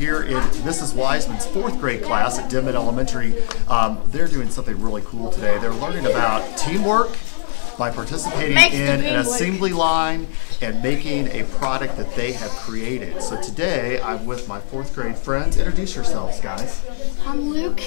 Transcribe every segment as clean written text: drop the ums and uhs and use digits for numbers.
here in Mrs. Wiseman's 4th grade class at Denman Elementary. They're doing something really cool today. They're learning about teamwork by participating in an assembly line and making a product that they have created. So today I'm with my 4th grade friends. Introduce yourselves, guys. I'm Luke,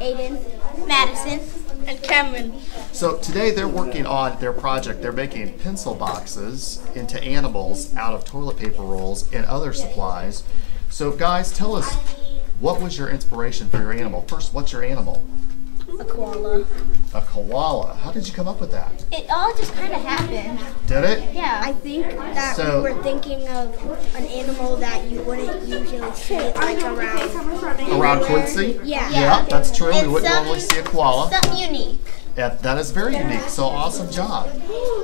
Aiden, Madison, and Cameron. So today they're working on their project. They're making pencil boxes into animals out of toilet paper rolls and other supplies. So guys, tell us, what was your inspiration for your animal? First, what's your animal? A koala. A koala. How did you come up with that? It all just kind of happened. Did it? Yeah. I think that So- we were thinking of an animal that you wouldn't usually see like around. Around Quincy? Yeah. Yeah, that's true. We It's wouldn't normally see a koala. Something unique. That is very unique. So awesome job.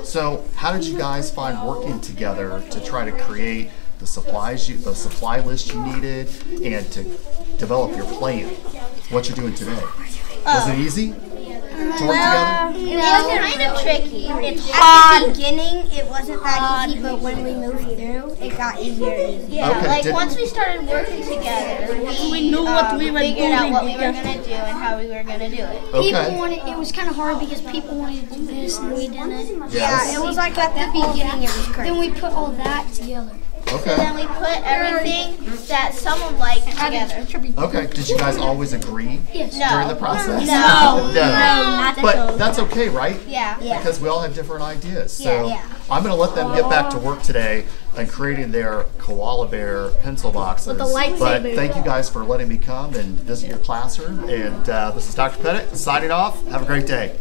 So how did you guys find working together to try to create the supplies, the supply list you needed, and to develop your plan? What you're doing today? Was it easy to work together? It was kind of tricky. It's At the beginning, it wasn't that easy, but when we moved through, it got easier and easier. Yeah, Okay, like did- once we started working together, we knew what we were figured out doing what we were together. going to do and how we were going to do it. People Okay. wanted, it was kind of hard because people wanted to do this and we didn't. Yes. Yeah, it was like at the beginning, it was crazy. Then we put all that together. Okay. Then we put everything that someone liked together. Okay. Did you guys always agree Yes. during the process? No. No. But that's okay, right? Yeah. Because we all have different ideas. So Yeah. I'm going to let them get back to work today and creating their koala bear pencil boxes. With the lightsaber. But thank you guys for letting me come and visit your classroom. And this is Dr. Pettit signing off. Have a great day.